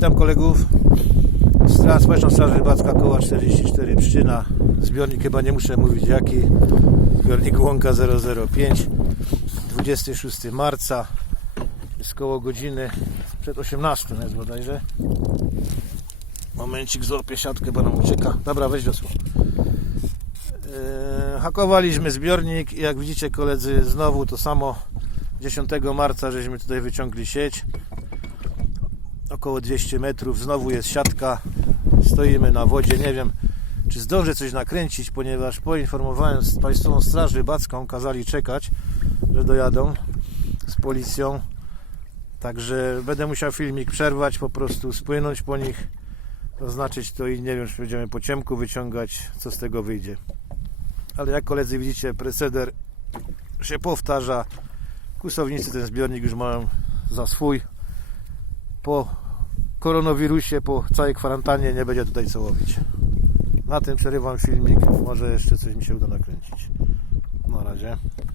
Witam kolegów. Straż Społeczna Straż Rybacka koła 44 Pszczyna. Zbiornik chyba nie muszę mówić jaki. Zbiornik Łąka 005. 26 marca. Jest koło godziny przed 18 jest bodajże. Momencik złapię siatkę, bo nam ucieka. Dobra, weź wiosło. Eee, Hakowaliśmy zbiornik i jak widzicie koledzy znowu to samo 10 marca żeśmy tutaj wyciągli sieć około 200 metrów, znowu jest siatka, stoimy na wodzie, nie wiem czy zdążę coś nakręcić, ponieważ poinformowałem Państwową Straż Rybacką, kazali czekać, że dojadą z policją, także będę musiał filmik przerwać, po prostu spłynąć po nich, oznaczyć to i nie wiem, czy będziemy po ciemku wyciągać, co z tego wyjdzie. Ale jak koledzy widzicie, proceder się powtarza, kusownicy ten zbiornik już mają za swój, po koronawirusie, po całej kwarantannie nie będzie tutaj co łowić. Na tym przerywam filmik, może jeszcze coś mi się uda nakręcić. Na razie.